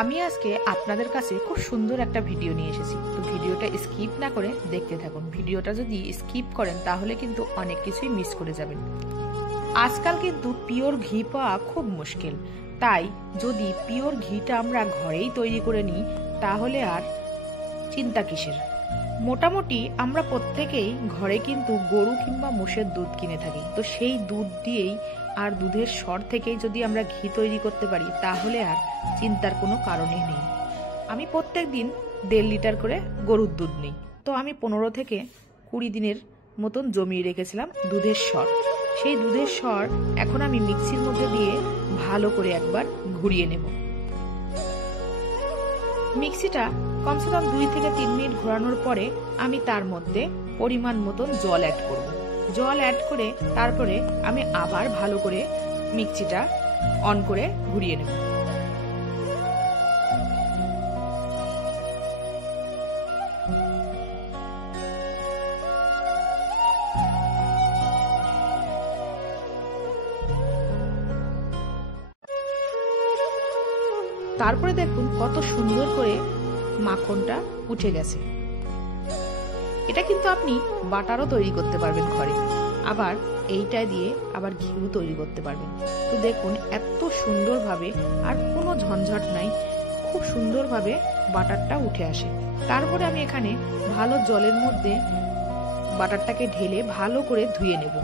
আমি আজকে আপনাদের কাছে খুব সুন্দর একটা ভিডিও নিয়ে এসেছি। তো ভিডিওটা স্কিপ না করে দেখতে থাকুন। ভিডিওটা যদি স্কিপ করেন তাহলে কিন্তু অনেক কিছুই মিস করে যাবেন। আজকাল কিন্তু পিওর ঘি পাওয়া খুব মুশকিল, তাই যদি পিওর ঘিটা আমরা ঘরেই তৈরি করে নিই তাহলে আর চিন্তা কিসের। মোটামুটি আমরা প্রত্যেকেই ঘরে কিন্তু গরু কিংবা মোষের দুধ কিনে থাকি। তো সেই দুধ দিয়েই আর দুধের সর থেকেই যদি আমরা ঘি তৈরি করতে পারি তাহলে আর চিন্তার কোনো কারণই নেই। আমি প্রত্যেক দিন 1.5 লিটার করে গরুর দুধ নিই। তো আমি 15 থেকে 20 দিনের মতন জমিয়ে রেখেছিলাম দুধের সর। সেই দুধের সর এখন আমি মিক্সির মধ্যে দিয়ে ভালো করে একবার ঘুরিয়ে নেব। মিক্সিটা কমসে কম 2 থেকে 3 মিনিট ঘোরানোর পরে আমি তার মধ্যে পরিমাণ মতন জল অ্যাড করব। জল অ্যাড করে তারপরে আমি আবার ভালো করে মিক্সিটা অন করে ঘুরিয়ে নেব। তারপরে দেখুন কত সুন্দর করে মাখনটা উঠে গেছে। এটা কিন্তু আপনি বাটারও তৈরি করতে পারবেন ঘরে, আবার এইটা দিয়ে আবার ঘিও তৈরি করতে পারবেন। তো দেখুন এত সুন্দরভাবে, আর কোনো ঝঞ্ঝট নাই, খুব সুন্দরভাবে বাটারটা উঠে আসে। তারপরে আমি এখানে ভালো জলের মধ্যে বাটারটাকে ঢেলে ভালো করে ধুয়ে নেব।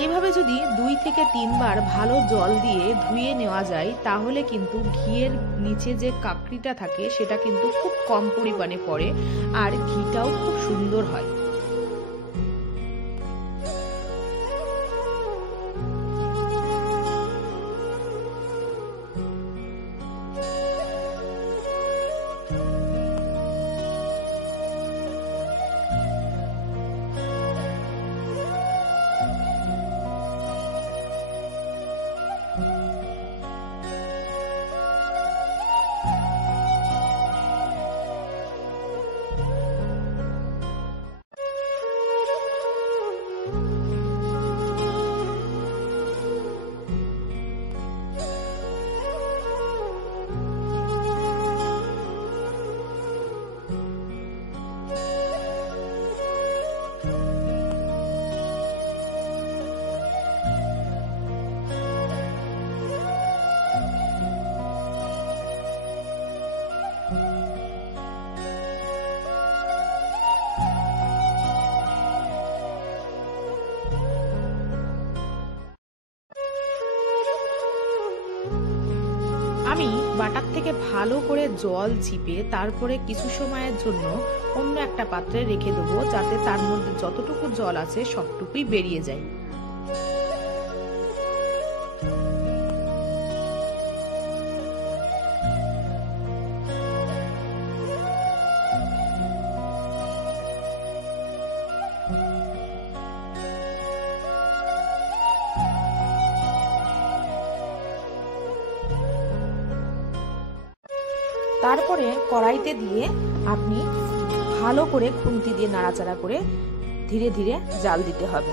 এইভাবে যদি 2 থেকে 3 বার ভালো জল দিয়ে ধুয়ে নেওয়া যায় তাহলে কিন্তু ঘিয়ের নিচে যে কাকড়িটা থাকে সেটা কিন্তু খুব কম পরিমাণে পড়ে আর ঘিটাও খুব সুন্দর হয়। আমি বাটার থেকে ভালো করে জল চিপে তারপরে কিছু সময়ের জন্য অন্য একটা পাত্রে রেখে দেবো, যাতে তার মধ্যে যতটুকু জল আছে সবটুকুই বেরিয়ে যায়। তারপরে কড়াইতে দিয়ে আপনি ভালো করে খুন্তি দিয়ে নাড়াচাড়া করে ধীরে ধীরে জাল দিতে হবে।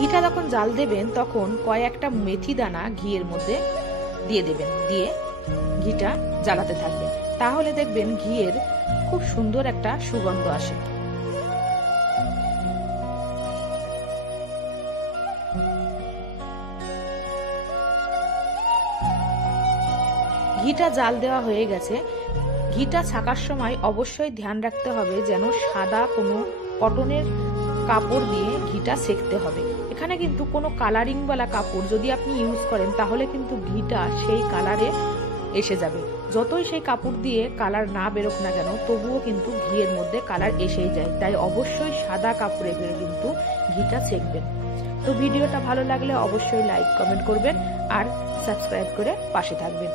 ঘিটা যখন জাল দেবেন তখন কয়েকটা মেথি দানা ঘিয়ের মধ্যে দিয়ে দেবেন, দিয়ে ঘিটা জ্বালাতে থাকবেন। তাহলে দেখবেন ঘিয়ের খুব সুন্দর একটা সুগন্ধ আসে। ঘিটা জাল দেওয়া হয়ে গেছে। ঘিটা ছাকার সময় অবশ্যই ধ্যান রাখতে হবে যেন সাদা কোনো কটনের কাপড় দিয়ে ঘিটা সেঁকতে হবে। এখানে কিন্তু কোনো কালারিং वाला কাপড় যদি আপনি ইউজ করেন তাহলে কিন্তু ঘিটা সেই কালারে এসে যাবে। যতই সেই কাপড় দিয়ে কালার না বেরোক না কেন, তবুও কিন্তু ঘিয়ের মধ্যে কালার এসেই যায়। তাই অবশ্যই সাদা কাপড়ে করে কিন্তু ঘিটা ছেঁকবেন। তো ভিডিওটা ভালো লাগলে অবশ্যই লাইক কমেন্ট করবেন আর সাবস্ক্রাইব করে পাশে থাকবেন।